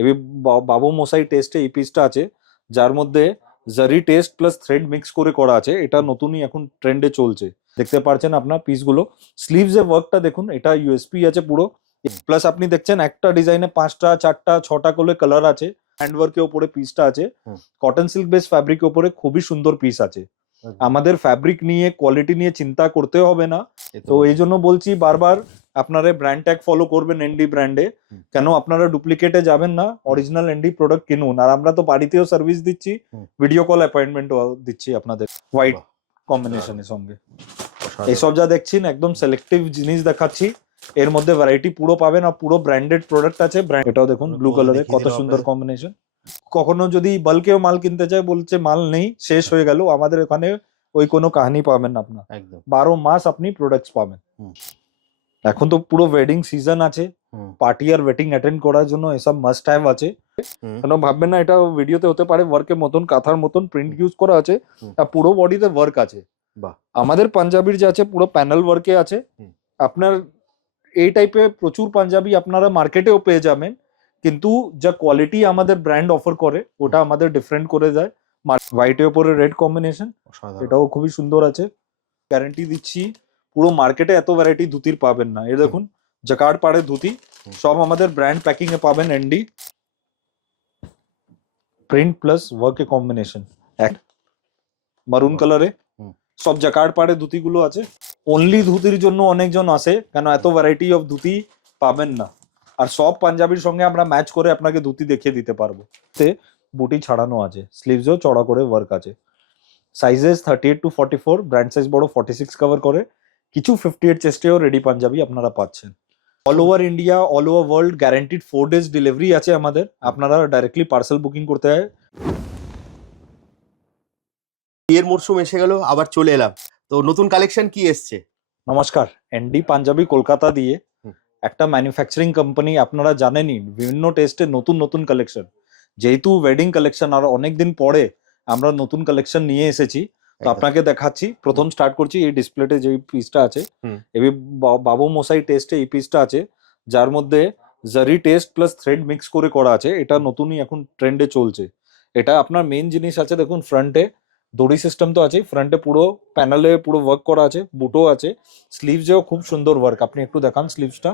AB বাবু মশাই টেস্টে এই পিসটা আছে, যার মধ্যে জারি টেস্ট প্লাস থ্রেড মিক্স করে করা আছে। এটা নতুনই এখন ট্রেন্ডে চলছে। দেখতে পাচ্ছেন আপনার পিসগুলো, স্লিভস এর ওয়ার্কটা দেখুন, এটা ইউএসপি আছে পুরো। প্লাস আপনি দেখছেন একটা ডিজাইনে 5টা 4টা 6টা করে কালার আছে। হ্যান্ডওয়ার্কের উপরে পিসটা আছে, কটন সিল্ক বেস ফ্যাব্রিকের উপরে খুবই সুন্দর পিস আছে। আমাদের ফ্যাব্রিক নিয়ে কোয়ালিটি নিয়ে চিন্তা করতে হবে না। তো এই জন্য বলছি বারবার আপনারা ব্র্যান্ড ট্যাগ ফলো করবেন এনডি ব্র্যান্ডে, কেন আপনারা ডুপ্লিকেটে যাবেন না, অরিজিনাল এনডি প্রোডাক্ট কিনুন। আর আমরা তো বাড়িতেও সার্ভিস দিচ্ছি, ভিডিও কল অ্যাপয়েন্টমেন্টও দিচ্ছি আপনাদের হোয়াইট কম্বিনেশনের সঙ্গে। এইসব যা দেখছেন একদম সিলেক্টিভ জিনিস দেখাচ্ছি, এর মধ্যে ভ্যারাইটি পুরো পাবেন আর পুরো ব্র্যান্ডেড প্রোডাক্ট আছে। এটাও দেখুন ব্লু কালারে কত সুন্দর কম্বিনেশন। কখনো যদি বাল্কেও মাল কিনতে চায়, বলছে মাল নেই, শেষ হয়ে গেল, আমাদের এখানে ওই কোনো কাহিনী পাবেন না। আপনার 12 মাস আপনি প্রোডাক্টস পাবেন। এখন তো পুরো ওয়েডিং সিজন আছে, পার্টি আর ওয়েডিং অ্যাটেন্ড করার জন্য এসব মাস্ট হ্যাভ আছে। কেন ভাববেন না এটা ভিডিওতে হতে পারে ওয়ার্কের মতন, কাঁথার মতন প্রিন্ট ইউজ করা আছে, আর পুরো বডিতে ওয়ার্ক আছে। আমাদের পাঞ্জাবির যে আছে পুরো প্যানেল ওয়ার্কে আছে। আপনার এই টাইপের প্রচুর পাঞ্জাবি আপনারা মার্কেটেও পেয়ে যাবেন, কিন্তু যা কোয়ালিটি আমাদের ব্র্যান্ড অফার করে ওটা আমাদের ডিফারেন্ট করে দেয়। হোয়াইটের উপরে রেড কম্বিনেশন, এটাও খুবই সুন্দর আছে। গ্যারান্টি দিচ্ছি পুরো মার্কেটে এত ভ্যারাইটি ধুতির পাবেন না। এ দেখুন জাকার্ড পাড়ে ধুতি, সব আমাদের ব্র্যান্ড প্যাকিং এ পাবেন। এনডি প্রিন্ট প্লাস ওয়ার্ক এ কম্বিনেশন, এক মারুন কালারে সব জাকার্ড পাড়ে ধুতিগুলো আছে। অনলি ধুতির জন্য অনেকজন আসে, কেন এত ভ্যারাইটি অফ ধুতি পাবেন না। আর সব পাঞ্জাবির সঙ্গে আমরা ম্যাচ করে আপনাকে ধুতি দেখিয়ে দিতে পারবো। তে বুটি ছাড়ানো আছে, স্লিভসও চড়া করে ওয়ার্ক আছে। সাইজেস 38 to 44, ব্র্যান্ড সাইজ বড় 46 কভার করে। কিছু 58 চেস্টেও রেডি পাঞ্জাবি আপনারা পাচ্ছেন। All over India, all over world guaranteed 4 days delivery আছে আমাদের। আপনারা ডাইরেক্টলি পার্সেল বুকিং করতে হয়। বিয়ের মরশুম এসে গেল, আবার চলে এলাম, তো নতুন কালেকশন কি এসছে? নমস্কার, এনডি পাঞ্জাবি কলকাতা দিয়ে একটা ম্যানুফ্যাকচারিং কোম্পানি। আপনারা জানেনই বিভিন্ন টেস্টে নতুন নতুন কালেকশন, যেহেতু ওয়েডিং কালেকশন আর অনেকদিন পরে আমরা নতুন কালেকশন নিয়ে এসেছি, তো আপনাকে দেখাচ্ছি। প্রথম স্টার্ট করছি এই ডিসপ্লেতে যে পিসটা আছে, এবি বাবু মশাই টেস্টে এই পিসটা আছে, যার মধ্যে জারি টেস্ট প্লাস থ্রেড মিক্স করে করা আছে। এটা নতুনই এখন ট্রেন্ডে চলছে। এটা আপনার মেইন জিনিস আছে দেখুন, ফ্রন্টে দড়ি সিস্টেম তো আছে, ফ্রন্টে পুরো প্যানেলে পুরো ওয়ার্ক করা আছে, বুটো আছে। স্লিভসেও খুব সুন্দর ওয়ার্ক, আপনি একটু দেখান স্লিভসটা।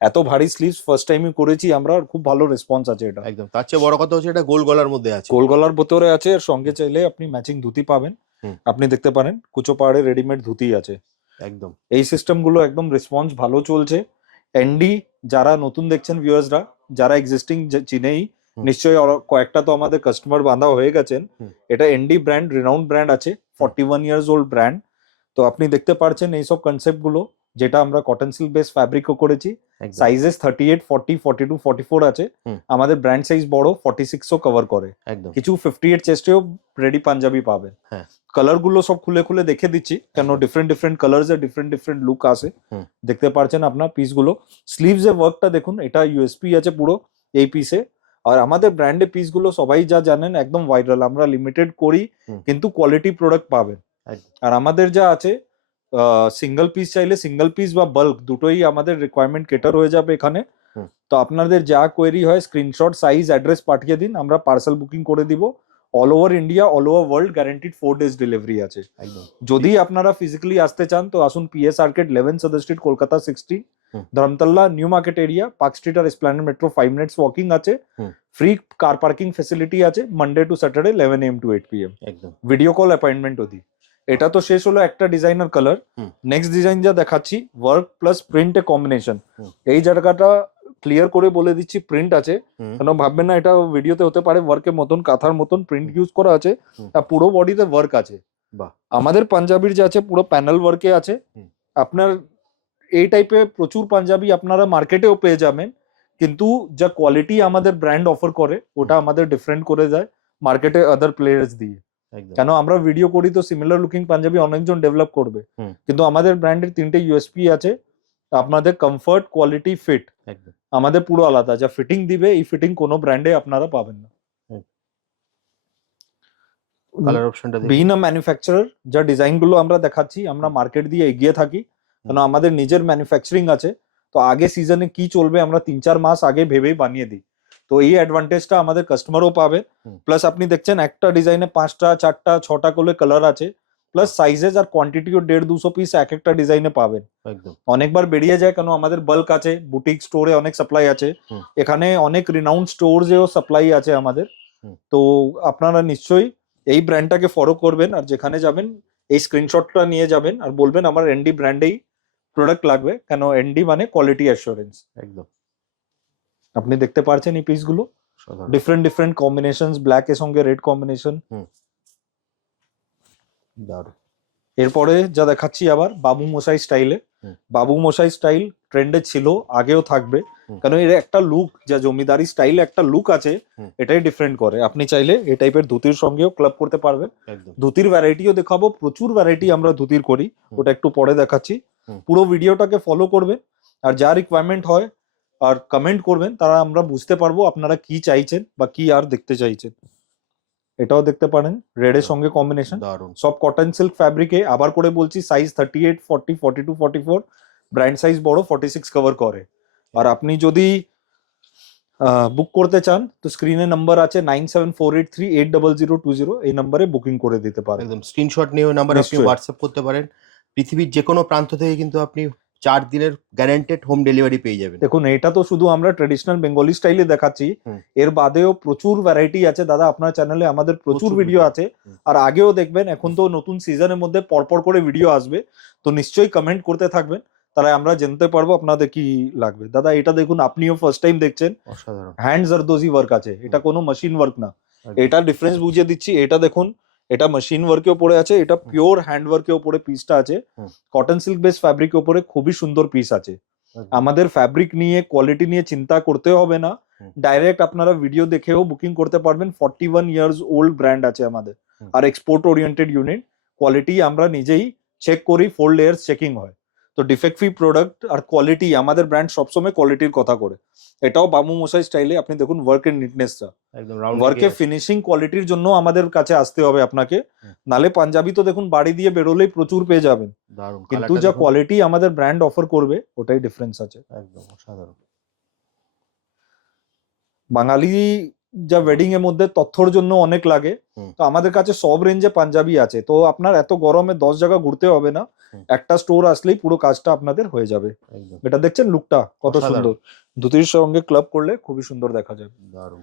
এত ভারী স্লিভস ফার্স্ট টাইমই করেছি আমরা, খুব ভালো রেসপন্স আছে এটা। একদম, তার চেয়ে বড় কথা হচ্ছে এটা গোল গলার মধ্যে আছে। গোল গলার ভেতরে আছে, এর সঙ্গে চাইলে আপনি ম্যাচিং ধুতি পাবেন। আপনি দেখতে পারেন কুচো পাহাড়ে রেডিমেড ধুতি আছে। একদম এই সিস্টেম গুলো একদম রেসপন্স ভালো চলছে। এনডি যারা নতুন দেখছেন ভিউয়ার্সরা, যারা এক্সিস্টিং চিনেই নিশ্চয়ই, কয়েকটা তো আমাদের কাস্টমার বাঁধা হয়ে গেছেন। এটা এনডি ব্র্যান্ড, রিনাউন্ড ব্র্যান্ড আছে, 41 ইয়ার্স ওল্ড ব্র্যান্ড। তো আপনি দেখতে পাচ্ছেন এইসব কনসেপ্ট গুলো, যেটা আমরা কটন সিল্ক বেস ফ্যাব্রিকও করেছি। সাইজেস 38, 40, 42, 44 আছে। আমাদের ব্র্যান্ড সাইজ বড় 46ও কভার করে। কিছু 58 চেস্টেও রেডি পাঞ্জাবি পাবেন। কালার গুলো সব খুলে খুলে দেখে দিচ্ছি, কেন ডিফারেন্ট ডিফারেন্ট কালার্স এর ডিফারেন্ট ডিফারেন্ট লুক আসে। দেখতে পাচ্ছেন আপনার পিস গুলো, স্লিভস এর ওয়ার্কটা দেখুন, এটা ইউএসপি আছে পুরো এই পিসে। আর আমাদের ব্র্যান্ডের পিস গুলো সবাই যা জানেন একদম ভাইরাল, আমরা লিমিটেড করি কিন্তু কোয়ালিটি প্রোডাক্ট পাবেন। আর আমাদের যা আছে সিঙ্গেল পিস চাইলে সিঙ্গেল পিস বা বাল্ক দুটোই আমাদের রিকোয়ারমেন্ট কেটার হয়ে যাবে এখানে। তো আপনাদের যা কোয়েরি হয় স্ক্রিনশট, সাইজ, অ্যাড্রেস পাঠিয়ে দিন, আমরা পার্সেল বুকিং করে দিব। All over India, all over world guaranteed 4 days delivery আছে। যদি আপনারা ফিজিক্যালি আসতে চান তো আসুন, PS arcade 11 Sudder Street, Kolkata 60, Dharmatala New Market area, Park Street আর এসপ্ল্যানেড মেট্রো 5 minutes ওয়াকিং আছে। ফ্রি কার পার্কিং ফেসিলিটি আছে Monday to Saturday 11 AM to 8 PM। Video call অ্যাপয়েন্টমেন্টও দিই। এটা তো শেষ হলো একটা ডিজাইনার কালার। নেক্সট ডিজাইন যা দেখাচ্ছি ওয়ার্ক প্লাস প্রিন্ট এ কম্বিনেশন। এই জায়গাটা ক্লিয়ার করে বলে দিচ্ছি প্রিন্ট আছে, কেন ভাববেন না এটা ভিডিওতে হতে পারে ওয়ার্কের মতন, কাঁথার মতন প্রিন্ট ইউজ করা আছে, আর পুরো বডিতে ওয়ার্ক আছে। আমাদের পাঞ্জাবির যে আছে পুরো প্যানেল ওয়ার্কে আছে। আপনার এই টাইপের প্রচুর পাঞ্জাবি আপনারা মার্কেটেও পেয়ে যাবেন, কিন্তু যা কোয়ালিটি আমাদের ব্র্যান্ড অফার করে ওটা আমাদের ডিফারেন্ট করে দেয় মার্কেটে আদার প্লেয়ার্স দিয়ে। কেন আমরা ভিডিও করি তো সিমিলার লুকিং পাঞ্জাবি অনেকজন ডেভেলপ করবে, কিন্তু আমাদের ব্র্যান্ডের 3টে ইউএসপি আছে। আপনাদের কমফর্ট, কোয়ালিটি, ফিট আমাদের পুরো আলাদা। যা ফিটিং দিবে এই ফিটিং কোনো ব্র্যান্ডে আপনারা পাবেন না। কালার অপশনটা বিন আ ম্যানুফ্যাকচারার, যা ডিজাইন গুলো আমরা দেখাচ্ছি, আমরা মার্কেট দিয়ে এগিয়ে থাকি, কেন আমাদের নিজের ম্যানুফ্যাকচারিং আছে। তো আগে সিজনে কি চলবে আমরা 3-4 মাস আগে ভেবেই বানিয়ে দিই। তো এই অ্যাডভান্টেজটা আমাদের কাস্টমারও পাবে। হুম। প্লাস আপনি দেখছেন একটা ডিজাইনে 5টা 4টা 6টা করে কালার আছে, প্লাস সাইজেস আর কোয়ান্টিটিও 150-200 পিস এক একটা ডিজাইনে পাবেন। একদম। অনেকবার বেরিয়ে যায় কেন আমাদের বাল্ক আছে, বুটিক স্টোরে অনেক সাপ্লাই আছে, হুম। এখানে অনেক রিনাউন্ড স্টোরসেও সাপ্লাই আছে আমাদের। হুম। তো আপনারা নিশ্চয়ই এই ব্র্যান্ডটাকে ফলো করবেন, আর যেখানে যাবেন এই স্ক্রিনশটটা নিয়ে যাবেন আর বলবেন আমার এনডি ব্র্যান্ডেই প্রোডাক্ট লাগবে, কেন এনডি মানে কোয়ালিটি অ্যাসুরেন্স। একদম আপনি দেখতে পাচ্ছেন এই পিসগুলো সাধারণ। ডিফারেন্ট ডিফারেন্ট কম্বিনেশনস, ব্ল্যাক এর সঙ্গে রেড কম্বিনেশন। দারুণ। এরপরে যা দেখাচ্ছি আবার বাবু মশাই স্টাইলে। হুম। বাবু মশাই স্টাইল ট্রেন্ডে ছিল, আগেও থাকবে, হুম। কারণ এর একটা লুক, যা জমিদারি স্টাইলে একটা লুক আছে, হুম। এটাই ডিফারেন্ট করে। আপনি চাইলে এই টাইপের ধুতির সঙ্গেও ক্লাব করতে পারবেন। একদম। ধুতির ভ্যারাইটিও দেখাবো, প্রচুর ভ্যারাইটি আমরা ধুতির করি, হুম। ওটা একটু পরে দেখাচ্ছি। হুম। পুরো ভিডিওটাকে ফলো করবেন, আর যা রিকোয়ারমেন্ট হয় আর কমেন্ট করবেন, তারা আমরা বুঝতে পারবো আপনারা কি চাইছেন বা কি আর দেখতে চাইছেন। এটাও দেখতে পারেন রেডের সঙ্গে কম্বিনেশন, দারুণ। সব কটন সিল্ক ফ্যাব্রিকে। আবার করে বলছি সাইজ 38, 40, 42, 44, ব্র্যান্ড সাইজ বড় 46 কভার করে। আর আপনি যদি বুক করতে চান তো স্ক্রিনে নাম্বার আছে 9748380020, এই নাম্বারে বুকিং করে দিতে পারেন। একদম স্ক্রিনশট নিয়ে ওই নাম্বারে আপনি নিশ্চয়ই। হোয়াটসঅ্যাপ করতে পারেন। পৃথিবীর যে কোনো প্রান্ত থেকে কিন্তু আপনি 4 দিনের গ্যারান্টেড হোম ডেলিভারি পেয়ে যাবেন। দেখুন এটা তো শুধু আমরা ট্রেডিশনাল বেঙ্গলি স্টাইলে দেখাচ্ছি, হুম। এর বাদেও প্রচুর ভ্যারাইটি আছে দাদা। আপনার চ্যানেলে আমাদের প্রচুর প্রচুর ভিডিও video আছে, হুম। আর আগেও দেখবেন। এখন তো নতুন সিজনের মধ্যে পরপর করে ভিডিও আসবে, তো নিশ্চয়ই কমেন্ট করতে থাকবেন, তাহলে আমরা জানতে পারবো আপনাদের কি লাগবে। দাদা এটা দেখুন, আপনিও ফার্স্ট টাইম দেখছেন, অসাধারণ। হ্যান্ড জারদোজি ওয়ার্ক আছে, এটা কোনো মেশিন ওয়ার্ক না। একদম। এটা ডিফারেন্স বুঝিয়ে দিচ্ছি, এটা দেখুন, এটা মেশিন ওয়ার্কের উপরে আছে, এটা পিওর হ্যান্ড ওয়ার্কের উপরে পিসটা আছে। হুম। কটন সিল্ক বেস ফ্যাব্রিকের উপরে খুবই সুন্দর পিস আছে। একদম। আমাদের ফ্যাব্রিক নিয়ে, কোয়ালিটি নিয়ে চিন্তা করতে হবে না, হুম। ডাইরেক্ট আপনারা ভিডিও দেখেও বুকিং করতে পারবেন। 41 ইয়ার্স ওল্ড ব্র্যান্ড আছে আমাদের, হুম। আর এক্সপোর্ট ওরিয়েন্টেড ইউনিট। কোয়ালিটি আমরা নিজেই চেক করি, 4 লেয়ার্স চেকিং হয়। তো ডিফেক্ট ফ্রি প্রোডাক্ট আর কোয়ালিটি, আমাদের ব্র্যান্ড সবসময় কোয়ালিটির কথা করে। এটাও বাবু মশাই স্টাইলে, আপনি দেখুন ওয়ার্কের নিটনেসটা, একদম রাউন্ড ওয়ার্কের ফিনিশিং কোয়ালিটির জন্য আমাদের কাছে আসতে হবে আপনাকে। হুম। নালে পাঞ্জাবি তো দেখুন বাড়ি দিয়ে বেরোলেই প্রচুর পেয়ে যাবেন, দারুণ। কিন্তু কালারটা যা দেখুন। কোয়ালিটি আমাদের ব্র্যান্ড অফার করবে ওটাই ডিফারেন্স আছে। একদম অসাধারণ। বাঙালি যা ওয়েডিং এর মধ্যে তথ্যর জন্য অনেক লাগে, হুম। তো আমাদের কাছে সব রেঞ্জে পাঞ্জাবি আছে। তো আপনার এত গরমে 10 জায়গা ঘুরতে হবে না, হুম। একটা স্টোর আসলেই পুরো কাজটা আপনাদের হয়ে যাবে। একদম এটা দেখছেন লুকটা কত অসাধারণ। সুন্দর, ধুতির সঙ্গে ক্লাব করলে খুবই সুন্দর দেখা যাবে। দারুণ।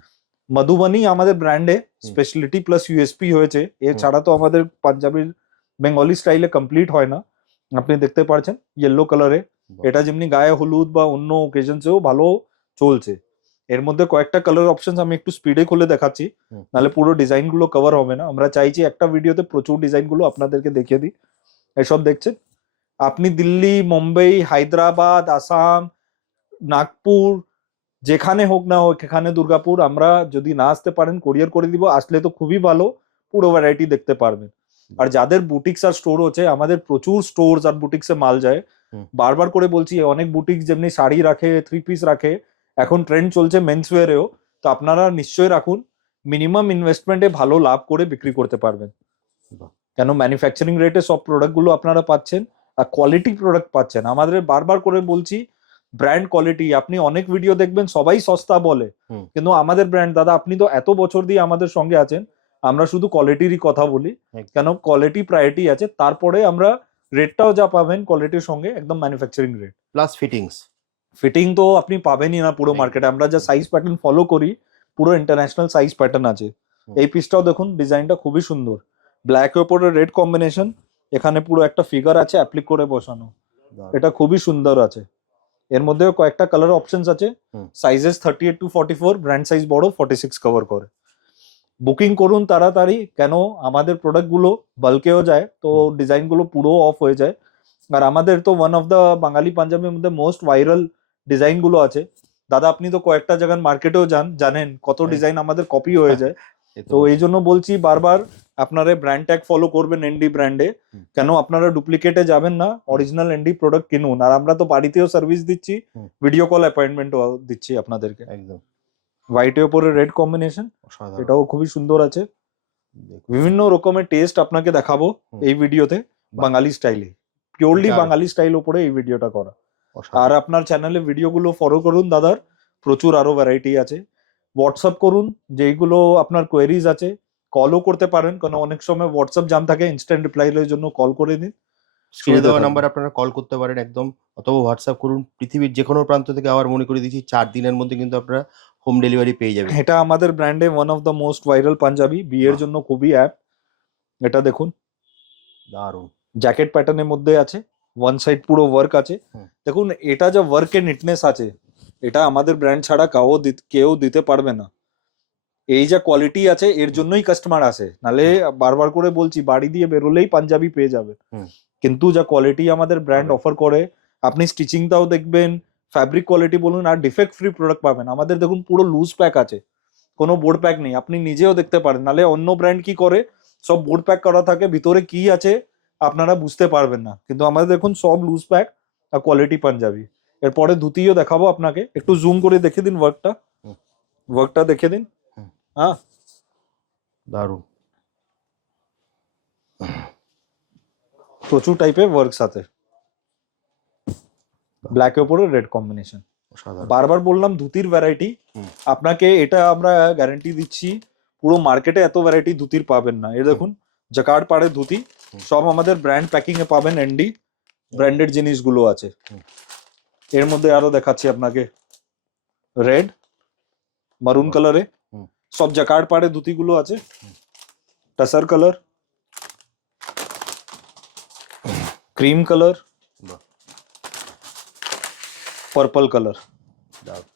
মধুবনী আমাদের ব্র্যান্ডে স্পেশালিটি প্লাস ইউএসপি হয়েছে, এছাড়া তো আমাদের পাঞ্জাবির বেঙ্গলি স্টাইলে কমপ্লিট হয় না। আপনি দেখতে পাচ্ছেন ইয়েলো কালারে, এটা যেমনি গায়ে হলুদ বা অন্য ওকেশনসেও ভালো চলছে। এর মধ্যে কয়েকটা কালার অপশনস আমি একটু স্পিডে খুলে দেখাচ্ছি, হুম। নাহলে পুরো ডিজাইন গুলো কভার হবে না। আমরা চাইছি একটা ভিডিওতে প্রচুর ডিজাইন গুলো আপনাদেরকে দেখিয়ে দিই। এসব দেখছেন আপনি দিল্লি, মুম্বাই, হায়দ্রাবাদ, আসাম, নাগপুর, যেখানে হোক না হোক, এখানে দুর্গাপুর, আমরা যদি না আসতে পারেন কোরিয়ার করে দিব, আসলে তো খুবই ভালো, পুরো ভ্যারাইটি দেখতে পারবেন। আর যাদের বুটিক্স আর স্টোর হচ্ছে, আমাদের প্রচুর স্টোর আর বুটিক্সে মাল যায়। হুম। বারবার করে বলছি, অনেক বুটিক্স যেমনি শাড়ি রাখে, 3 পিস রাখে, এখন ট্রেন্ড চলছে মেন্স ওয়্যারেও, তো আপনারা নিশ্চয়ই রাখুন। মিনিমাম ইনভেস্টমেন্টে ভালো লাভ করে বিক্রি করতে পারবেন, বাহ। কেন ম্যানুফ্যাকচারিং রেটে সব প্রোডাক্টগুলো আপনারা পাচ্ছেন, আর কোয়ালিটি প্রোডাক্ট পাচ্ছেন। আমাদের বারবার করে বলছি ব্র্যান্ড কোয়ালিটি। আপনি অনেক ভিডিও দেখবেন সবাই সস্তা বলে, হুম। কিন্তু আমাদের ব্র্যান্ড, দাদা আপনি তো এত বছর দিয়ে আমাদের সঙ্গে আছেন, আমরা শুধু কোয়ালিটিরই কথা বলি, একদম। কেন কোয়ালিটি প্রায়োরিটি আছে, তারপরে আমরা রেটটাও যা পাবেন কোয়ালিটির সঙ্গে একদম manufacturing rate. Plus fittings. Fitting তো আপনি পাবেনই না পুরো একদম। মার্কেটে, আমরা যা সাইজ প্যাটার্ন ফলো করি পুরো ইন্টারন্যাশনাল সাইজ প্যাটার্ন আছে। হুম। এই পিসটাও দেখুন, ডিজাইনটা খুবই সুন্দর, ব্ল্যাক এর উপরে রেড কম্বিনেশন, এখানে পুরো একটা ফিগার আছে অ্যাপ্লিক করে বসানো, দারুণ। এটা খুবই সুন্দর আছে। এর মধ্যেও কয়েকটা কালার অপশনস আছে, হুম। সাইজেস 38 to 44, ব্র্যান্ড সাইজ বড় 46 কভার করে। বুকিং করুন তাড়াতাড়ি, কেন আমাদের প্রোডাক্ট গুলো বাল্কেও যায়, তো ডিজাইন গুলো পুরো অফ হয়ে যায়। আর আমাদের তো ওয়ান অফ দ্য বাঙালি পাঞ্জাবির মধ্যে মোস্ট ভাইরাল ডিজাইন গুলো আছে। দাদা আপনি তো কয়েকটা জায়গার মার্কেটেও জানেন কত ডিজাইন আমাদের কপি হয়ে যায়। তো এই জন্য বলছি বারবার, আপনারা ব্র্যান্ড ট্যাগ ফলো করবেন এনডি ব্র্যান্ডে, হুম। কেন আপনারা ডুপ্লিকেটে যাবেন না, অরিজিনাল এনডি প্রোডাক্ট কিনুন। আর আমরা তো বাড়িতেও সার্ভিস দিচ্ছি, হুম। ভিডিও কল অ্যাপয়েন্টমেন্টও দিচ্ছি আপনাদেরকে। একদম হোয়াইটের উপরে রেড কম্বিনেশন, অসাধারণ। এটাও খুবই সুন্দর আছে। দেখুন। বিভিন্ন রকমের টেস্ট আপনাকে দেখাবো হুম। এই ভিডিওতে, বাহ। বাঙালি স্টাইলে, পিওরলি দারুণ। বাঙালি স্টাইল উপরে এই ভিডিওটা করা। আর অসাধারণ। আপনার চ্যানেলে ভিডিওগুলো ফলো করুন দাদার, প্রচুর আরো ভ্যারাইটি আছে। হোয়াটসঅ্যাপ করুন, যেইগুলো আপনার কোয়েরিজ আছে। কলও করতে পারেন, কারণ অনেক সময় হোয়াটসঅ্যাপ জাম থাকে, ইনস্ট্যান্ট রিপ্লাইয়ের জন্য কল করে দিন। স্ক্রিনে সুবিধা দেওয়া থাকবে। নাম্বার আপনারা কল করতে পারেন একদম, অথবা হোয়াটসঅ্যাপ করুন। পৃথিবীর যে কোনো প্রান্ত থেকে আবার মনে করে দিচ্ছি 4 দিনের মধ্যে কিন্তু আপনারা হোম ডেলিভারি পেয়ে যাবেন। এটা আমাদের ব্র্যান্ডে one of the most viral Punjabi, বিয়ের বাহ! জন্য খুবই অ্যাপ। এটা দেখুন, দারুণ। জ্যাকেট প্যাটার্নের মধ্যে আছে, ওয়ান সাইড পুরো ওয়ার্ক আছে। হুম। দেখুন এটা যে ওয়ার্কের নিটনেস আছে, এটা আমাদের ব্র্যান্ড ছাড়া কেউ দিতে পারবে না। এই যে কোয়ালিটি আছে এর জন্যই কাস্টমার আসে, নালে বারবার করে বলছি বাড়ি দিয়ে বেরোলেই পাঞ্জাবি পেয়ে যাবে। হুম। কিন্তু যা কোয়ালিটি আমাদের ব্র্যান্ড পাবেন। অফার করে, আপনি স্টিচিংটাও দেখবেন, ফ্যাব্রিক কোয়ালিটি বলুন, আর ডিফেক্ট ফ্রি প্রোডাক্ট পাবেন। আমাদের দেখুন পুরো লুজ প্যাক আছে, কোনো বোর্ড প্যাক নেই, আপনি নিজেও দেখতে পারেন। নালে অন্য ব্র্যান্ড কি করে, সব বোর্ড প্যাক করা থাকে, ভিতরে কি আছে আপনারা বুঝতে পারবেন না। কিন্তু আমাদের দেখুন সব লুজ প্যাক আর কোয়ালিটি পাঞ্জাবি। এরপরে ধুতিও দেখাবো আপনাকে, একটু জুম করে দেখে দিন ওয়ার্কটা, হুম। ওয়ার্কটা দেখে দিন। হুম। হ্যাঁ, দারুণ। প্রচুর টাইপের ওয়ার্ক সাথে, ব্ল্যাকের উপরে রেড কম্বিনেশন। অসাধারণ। বারবার বললাম ধুতির ভ্যারাইটি, হুম। আপনাকে এটা আমরা গ্যারান্টি দিচ্ছি, পুরো মার্কেটে এত ভ্যারাইটি ধুতির পাবেন না। এ দেখুন জাকার্ড পাড়ে ধুতি, সব আমাদের ব্র্যান্ড প্যাকিং এ পাবেন, এনডি ব্র্যান্ডেড জিনিসগুলো আছে। এর মধ্যে আরো দেখাচ্ছি আপনাকে, রেড মারুন কালারে হুম। সব জাকার্ড পাড়ে ধুতিগুলো আছে, টাসার কালার, ক্রিম কালার, বাহ! Purple colour. দারুণ।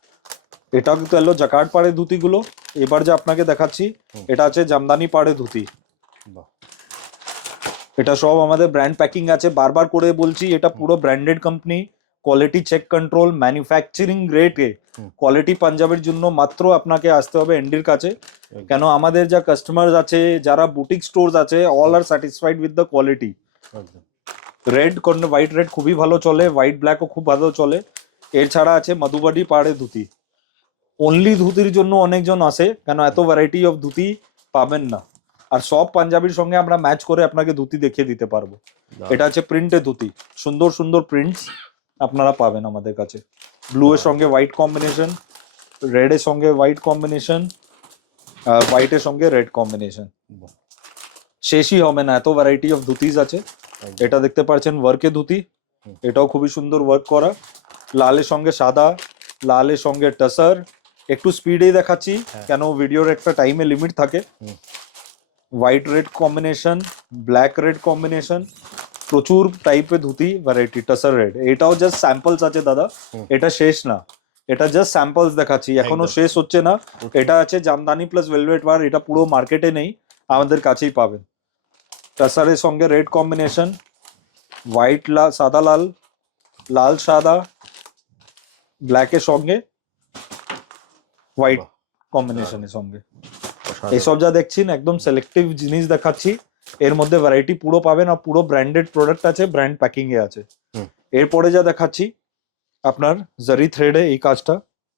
এটা কিন্তু এলো জাকার্ড পাড়ে ধুতিগুলো। এবার যে আপনাকে দেখাচ্ছি, এটা আছে জামদানি পাড়ে ধুতি। বাহ! এটা সব আমাদের ব্র্যান্ড প্যাকিং আছে, বারবার করে বলছি এটা পুরো branded company, quality check control, manufacturing রেটে কোয়ালিটি পাঞ্জাবের জন্য মাত্র আপনাকে আসতে হবে এনডির কাছে। কেন আমাদের যা কাস্টমার আছে, যারা বুটিক স্টোর আছে, all R satisfied with the quality. একদম। রেড কোন হোয়াইট রেড খুবই ভালো চলে, হোয়াইট ব্ল্যাকও খুব ভালো চলে। এর ছাড়া আছে মধুবাড়ি পাড়ে ধুতি, অনলি ধুতির জন্য অনেকজন আসে, কেন এত ভ্যারাইটি অফ ধুতি পাবেন না। আর সব পাঞ্জাবির সঙ্গে আমরা ম্যাচ করে আপনাকে ধুতি দেখিয়ে দিতে পারবো। এটা আছে প্রিন্টে ধুতি, সুন্দর সুন্দর প্রিন্টস আপনারা পাবেন আমাদের কাছে। ব্লু এর সঙ্গে হোয়াইট কম্বিনেশন, রেড এর সঙ্গে হোয়াইট কম্বিনেশন, হোয়াইট এর সঙ্গে রেড কম্বিনেশন, শেষই হবে না, এত ভ্যারাইটি অফ ধুতিস আছে। এটা দেখতে পাচ্ছেন ওয়ার্কে ধুতি, এটাও খুবই সুন্দর ওয়ার্ক করা, লালের সঙ্গে সাদা, লালের সঙ্গে টাসার। একটু স্পিডেই দেখাচ্ছি কেন ভিডিওর একটা টাইমে লিমিট থাকে। White red combination, black red combination, প্রচুর টাইপের ধুতি ভ্যারাইটি। টাসার রেড এটাও জাস্ট স্যাম্পলস আছে দাদা, এটা শেষ না, এটা জাস্ট স্যাম্পলস দেখাচ্ছি, এখনো একদম। শেষ হচ্ছে না। এটা আছে জামদানি প্লাস ভেলভেট ওয়ার, এটা পুরো মার্কেটে নেই, আমাদের কাছেই পাবেন। টাসারের সঙ্গে রেড কম্বিনেশন, হোয়াইট লাল সাদা লাল, লাল সাদা, ব্ল্যাকের সঙ্গে হোয়াইট কম্বিনেশনের সঙ্গে। এইসব যা দেখছেন একদম সিলেক্টিভ জিনিস দেখাচ্ছি, এর মধ্যে ভ্যারাইটি পুরো পাবেন, আর পুরো ব্র্যান্ডেড প্রোডাক্ট আছে, ব্র্যান্ড প্যাকিং এ আছে। এরপরে যা দেখাচ্ছি আপনার জারি থ্রেডে এই কাজটা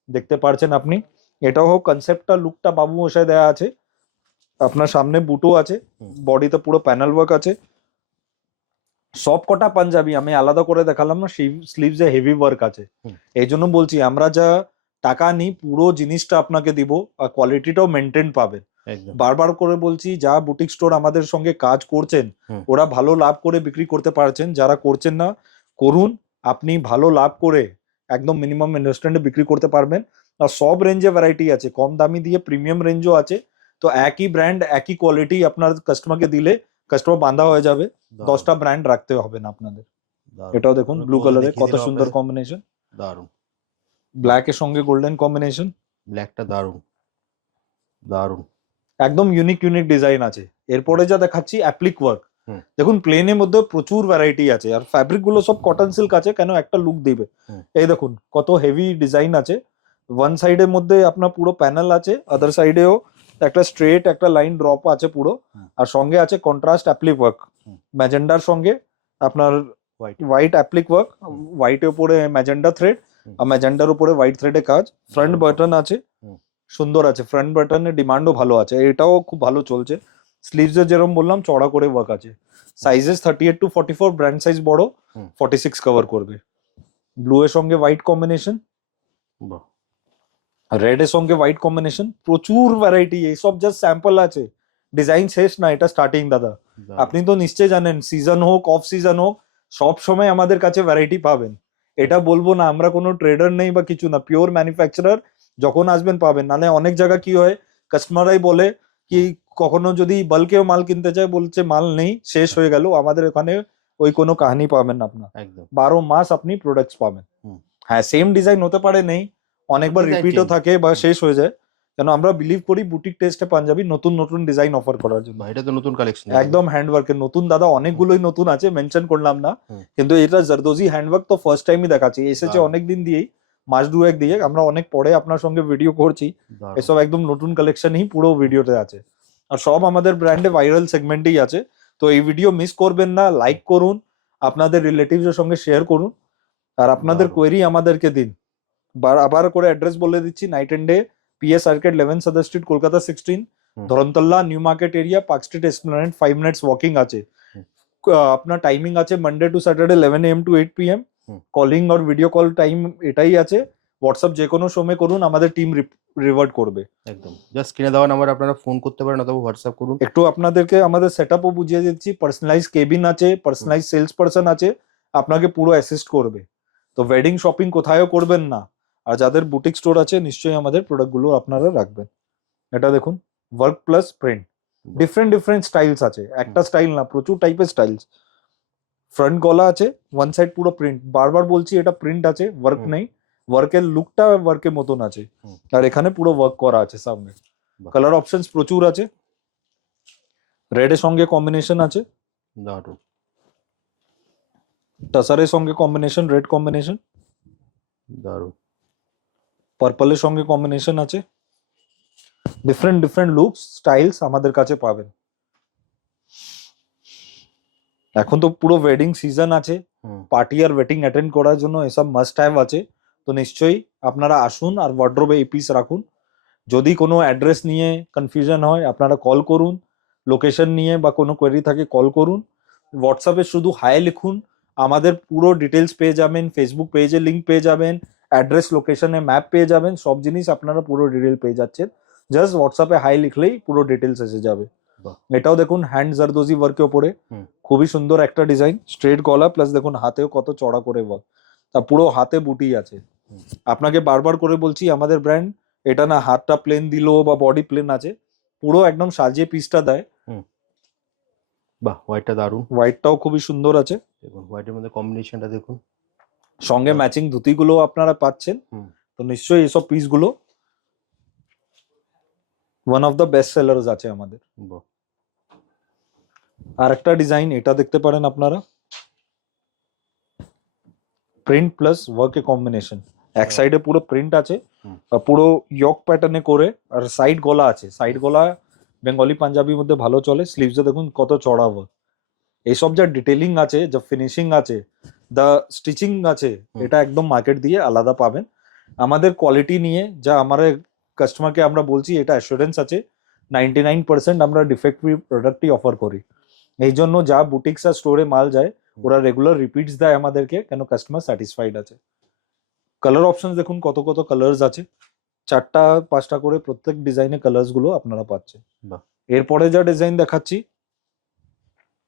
দেখতে পারছেন আপনি, এটাও হোক কনসেপ্টটা লুকটা বাবু মশাই দেয়া আছে। আপনার সামনে বুটো আছে, বডিতে পুরো প্যানেল ওয়ার্ক আছে। সব কটা পাঞ্জাবি আমি আলাদা করে দেখালাম না, স্লিভসে হেভি ওয়ার্ক আছে। এই জন্য বলছি আমরা যা টাকা নিই পুরো জিনিসটা আপনাকে দিব, আর কোয়ালিটিটাও মেনটেন পাবেন। বারবার করে বলছি, যা বুটিক স্টোর আমাদের সঙ্গে কাজ করছেন ওরা ভালো লাভ করে বিক্রি করতে পারছেন, যারা করছেন না করুন, আপনি ভালো লাভ করে একদম মিনিমাম ইনভেস্টমেন্টে বিক্রি করতে পারবেন। আর সব রেঞ্জে ভ্যারাইটি আছে, কম দামি দিয়ে প্রিমিয়াম রেঞ্জও আছে। তো একই ব্র্যান্ড একই কোয়ালিটি আপনার কাস্টমারকে দিলে কাস্টমার বাঁধা হয়ে যাবে, 10টা ব্র্যান্ড রাখতে হবে না আপনাদের। এটাও দেখুন ব্লু কালারে কত সুন্দর কম্বিনেশন, দারুণ। ব্ল্যাক এর সঙ্গে গোল্ডেন কম্বিনেশন, ব্ল্যাকটা দারুণ দারুণ, একদম ইউনিক ডিজাইন আছে। এরপরে যা দেখাচ্ছি অ্যাপ্লিক ওয়ার্ক, দেখুন প্লেনের মধ্যে প্রচুর ভ্যারাইটি আছে, আর ফ্যাব্রিক গুলো সব কটন সিল্ক আছে, কেন একটা লুক দিবে। এই দেখুন কত হেভি ডিজাইন আছে, ওয়ান সাইডের মধ্যে আপনার পুরো প্যানেল আছে, আদার সাইডেও একটা স্ট্রেট একটা লাইন ড্রপ আছে পুরো, আর সঙ্গে আছে কন্ট্রাস্ট অ্যাপ্লিক ওয়ার্ক, ম্যাজেন্ডার সঙ্গে আপনার হোয়াইট অ্যাপ্লিক ওয়ার্ক, হোয়াইটের উপরে ম্যাজেন্ডা থ্রেড, আর ম্যাজেন্ডার উপরে হোয়াইট থ্রেডে কাজ। ফ্রন্ট বাটন আছে, সুন্দর আছে, ফ্রন্ট বাটনের ডিমান্ডও ভালো আছে, এটাও খুব ভালো চলছে। স্লিভসে যেরকম বললাম চড়া করে ওয়ার্ক আছে, সাইজেস 38 to 44, ব্র্যান্ড সাইজ বড়, 46 কভার করবে। ব্লু এর সঙ্গে হোয়াইট কম্বিনেশন, রেড এর সঙ্গে হোয়াইট কম্বিনেশন, প্রচুর ভ্যারাইটি, এইসব জাস্ট স্যাম্পল আছে, ডিজাইন শেষ না, এটা স্টার্টিং দাদা। আপনি তো নিশ্চয়ই জানেন সিজন হোক অফ সিজন হোক সব সময় আমাদের কাছে ভ্যারাইটি পাবেন। এটা বলবো না আমরা কোনো ট্রেডার নেই বা কিছু না, পিওর ম্যানুফ্যাকচারার, যখন আসবেন পাবেন। নালে অনেক জায়গা কি হয় কাস্টমাররাই বলে কি কখনো যদি বাল্কেও মাল কিনতে চায় বলছে মাল নেই শেষ হয়ে গেল, আমাদের এখানে ওই কোনো কাহিনী পাবেন না আপনার, একদম 12 মাস আপনি প্রোডাক্টস পাবেন। হ্যাঁ সেম ডিজাইন হতে পারে নেই, অনেকবার Design রিপিটও change. থাকে বা শেষ হয়ে যায়, কেন আমরা বিলিভ করি বুটিক টেস্টে পাঞ্জাবি নতুন নতুন ডিজাইন অফার করার জন্য। বাহ, এটা তো নতুন কালেকশন। একদম হ্যান্ডওয়ার্কের নতুন দাদা, অনেকগুলোই নতুন আছে, মেনশন করলাম না, হুম। কিন্তু এটা জারদোজি হ্যান্ডওয়ার্ক তো ফার্স্ট টাইমই দেখাচ্ছি, এসেছে দারুণ। অনেক দিন দিয়েই, মাস দুয়েক দিয়ে, আমরা অনেক পরে আপনার সঙ্গে ভিডিও করছি, এসব একদম নতুন কালেকশনই পুরো ভিডিওতে আছে, আর সব আমাদের ব্র্যান্ডে ভাইরাল সেগমেন্টেই আছে। তো এই ভিডিও মিস করবেন না, লাইক করুন, আপনাদের রিলেটিভস এর সঙ্গে শেয়ার করুন, আর আপনাদের দারুণ। কোয়েরি আমাদেরকে দিন। আবার করে অ্যাড্রেস বলে দিচ্ছি, night and day, PS arcade 11 Sudder Street, Kolkata 16, Dharmatala New Market area, Park Street Esplanade, 5 minutes walking আছে। আপনার টাইমিং আছে Monday to Saturday 11 AM to 8 PM, calling আর ভিডিও কল টাইম এটাই আছে, হোয়াটসঅ্যাপ যে কোনো সময় করুন, আমাদের টিম রিভার্ট করবে। একদম জাস্ট স্ক্রিনে দেওয়া নাম্বার আপনারা ফোন করতে পারেন অথবা হোয়াটসঅ্যাপ করুন। একটু আপনাদেরকে আমাদের সেটআপও বুঝিয়ে দিচ্ছি, পার্সোনালাইজ কেবিন আছে, পার্সোনালাইজ সেলস পারসন আছে, আপনাকে পুরো অ্যাসিস্ট করবে। তো ওয়েডিং শপিং কোথায়ও করবেন না, আর যাদের বুটিক স্টোর আছে নিশ্চয়ই আমাদের প্রোডাক্টগুলো আপনারা রাখবেন। এটা দেখুন work plus print, different different styles আছে, একটা স্টাইল না প্রচুর টাইপের স্টাইলস। ফ্রন্ট গলা আছে, ওয়ান সাইড পুরো প্রিন্ট, বারবার বলছি এটা প্রিন্ট আছে, ওয়ার্ক নেই, ওয়ার্কের লুকটা ওয়ার্কের মতন আছে, আর এখানে পুরো ওয়ার্ক করা আছে সামনে। কালার অপশনস প্রচুর আছে, রেড এর সঙ্গে কম্বিনেশন আছে, দারুণ। টাসারের সঙ্গে কম্বিনেশন, রেড কম্বিনেশন, দারুণ। পার্পলের সঙ্গে কম্বিনেশন আছে, ডিফারেন্ট ডিফারেন্ট লুকস স্টাইলস আমাদের কাছে পাবেন। এখন তো পুরো ওয়েডিং সিজন আছে, পার্টি আর ওয়েডিং অ্যাটেন্ড করার জন্য এসব মাস্ট হ্যাভ আছে, তো নিশ্চয়ই আপনারা আসুন আর ওয়ার্ড্রোবে এই পিস রাখুন। যদি কোনো অ্যাড্রেস নিয়ে কনফিউশন হয় আপনারা কল করুন, লোকেশন নিয়ে বা কোনো কোয়েরি থাকে কল করুন, হোয়াটসঅ্যাপে শুধু হাই লিখুন, আমাদের পুরো ডিটেলস পেয়ে যাবেন, ফেসবুক পেজে লিঙ্ক পেয়ে যাবেন, অ্যাড্রেস লোকেশনে ম্যাপ পেয়ে যাবেন, সব জিনিস আপনারা পুরো ডিটেল পেয়ে যাচ্ছেন, জাস্ট হোয়াটসঅ্যাপে হাই লিখলেই পুরো ডিটেলস এসে যাবে। এটাও দেখুন হ্যান্ড জারদোজি ওয়ার্কের উপরে, খুবই সুন্দর একটা ডিজাইন, স্ট্রেট গলা প্লাস দেখুন হাতেও কত চড়া করে ওয়ার্ক, তা পুরো হাতে বুটি আছে। আপনাকে বারবার করে বলছি আমাদের ব্র্যান্ড এটা না হাতটা প্লেন দিল বা বডি প্লেন আছে, পুরো একদম সাজিয়ে পিসটা দেয়। বাহ, হোয়াইটটা দারুণ, হোয়াইটটাও খুবই সুন্দর আছে, দেখুন হোয়াইটের মধ্যে কম্বিনেশনটা দেখুন, সঙ্গে ম্যাচিং ধুতিগুলো আপনারা পাচ্ছেন। তো নিশ্চয়ই এইসব পিসগুলো one of the best sellers আছে আমাদের। আর একটা ডিজাইন এটা দেখতে পারেন আপনারা, প্রিন্ট প্লাস ওয়ার্কে কম্বিনেশন, এক সাইডে পুরো প্রিন্ট আছে আর পুরো ইয়ক প্যাটার্নে করে, আর সাইড গলা আছে, সাইড গলা বেঙ্গলি পাঞ্জাবির মধ্যে ভালো চলে, স্লিভসে দেখুন কত চড়া ওয়ার্ক, এইসব যা ডিটেলিং আছে, যা ফিনিশিং আছে, দা স্টিচিং আছে, এটা একদম মার্কেট দিয়ে আলাদা পাবেন। আমাদের কোয়ালিটি নিয়ে যা আমাদের কাস্টমারকে আমরা বলছি এটা অ্যাসুরেন্স আছে, 99% আমরা ডিফেক্ট ফ্রি প্রোডাক্টই অফার করি, এই জন্য যা বুটিক্স আর স্টোরে মাল যায় ওরা রেগুলার রিপিটস দেয় আমাদেরকে, কেন কাস্টমার স্যাটিসফাইড আছে। কালার অপশন দেখুন কত কত কালার্স আছে, 4টা 5টা করে প্রত্যেক ডিজাইনে কালার্স গুলো আপনারা পাচ্ছেন। এরপরে যা ডিজাইন দেখাচ্ছি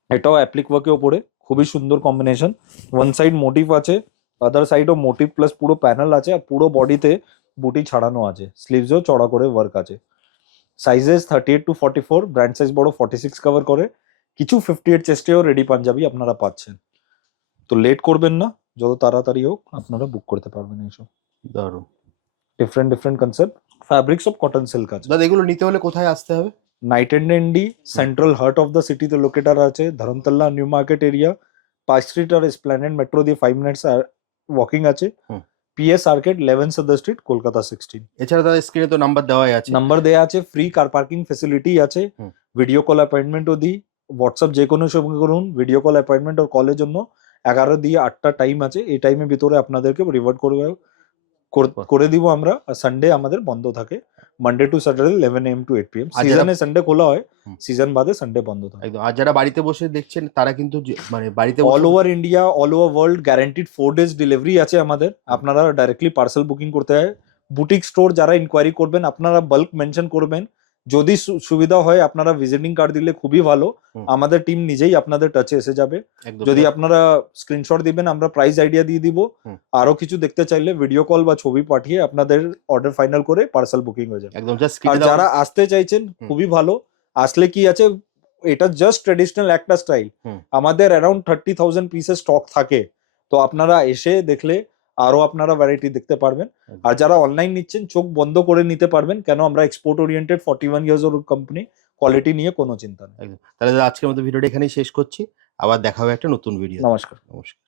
এটাও অ্যাপ্লিক ওয়ার্কের উপরে, খুবই সুন্দর কম্বিনেশন, ওয়ান সাইড মোটিভ আছে, আদার সাইডও মোটিভ প্লাস পুরো প্যানেল আছে, আর পুরো বডিতে বুটি ছাড়ানো আছে, স্লিভসেও চড়া করে ওয়ার্ক আছে। সাইজেস 38 to 44, ব্র্যান্ড সাইজ বড় 46 কভার করে, কিছু 58 চেস্টেও রেডি পাঞ্জাবি আপনারা পাচ্ছেন। তো লেট করবেন না, যত তাড়াতাড়ি হোক আপনারা বুক করতে পারবেন এইসব। দারুণ, different different concept, fabrics of cotton silk আছে। দাদা এগুলো নিতে হলে কোথায় আসতে হবে? Night and Andy central heart of the সিটিতে লোকেটার আছে, Dharmatala New Market area, Park Street আর এসপ্ল্যানেড মেট্রো দিয়ে 5 মিনিটস ওয়াকিং আছে, PS arcade 11 Sudder Street, Kolkata 16। এছাড়া দাদা স্ক্রিনে তো নাম্বার দেওয়াই আছে, নাম্বার দেয়া আছে, ফ্রি কার পার্কিং ফেসিলিটি আছে, ভিডিও কল অ্যাপয়েন্টমেন্টও দিই, হোয়াটসঅ্যাপ যে কোনো সময় করুন, ভিডিও কল অ্যাপয়েন্টমেন্ট আর কলের জন্য 11 দিয়ে 8টা টাইম আছে, এই টাইমের ভিতরে আপনাদেরকে রিভার্ট করে দিব আমরা। আর সানডে আমাদের বন্ধ থাকে, Monday to Saturday 11 AM to 8 PM, সিজনে সানডে খোলা হয়, সিজন বাদে সানডে বন্ধ থাকে। একদম। আর যারা বাড়িতে বসে দেখছেন তারা কিন্তু মানে বাড়িতে all over India, all over world guaranteed 4 days delivery আছে আমাদের, আপনারা ডাইরেক্টলি পার্সেল বুকিং করতে হয়, বুটিক স্টোর যারা ইনকোয়ারি করবেন আপনারা বাল্ক মেনশন করবেন, যদি সুবিধা হয় আপনারা ভিজিটিং কার্ড দিলে খুবই ভালো, আমাদের টিম নিজেই আপনাদের টাচে এসে যাবে। একদম যদি আপনারা স্ক্রিনশট দিবেন আমরা প্রাইস আইডিয়া দিয়ে দিব, আরো কিছু দেখতে চাইলে ভিডিও কল বা ছবি পাঠিয়ে আপনাদের অর্ডার ফাইনাল করে পার্সেল বুকিং হয়ে যাবে। একদম জাস্ট আর যারা আসতে চাইছেন খুবই ভালো, আসলে কি আছে এটা জাস্ট ট্রেডিশনাল একটা স্টাইল, আমাদের অ্যারাউন্ড 30,000 পিসের স্টক থাকে, তো আপনারা এসে দেখলে আরো আপনারা ভ্যারাইটি দেখতে পারবেন। আর যারা অনলাইন নিচ্ছেন চোখ বন্ধ করে নিতে পারবেন, কেন আমরা export oriented 41 years old company, quality নিয়ে কোনো চিন্তা নেই। একদম। তাহলে আজকের মতো ভিডিওটা এখানেই শেষ করছি, আবার দেখা হবে একটা নতুন ভিডিও। নমস্কার। নমস্কার।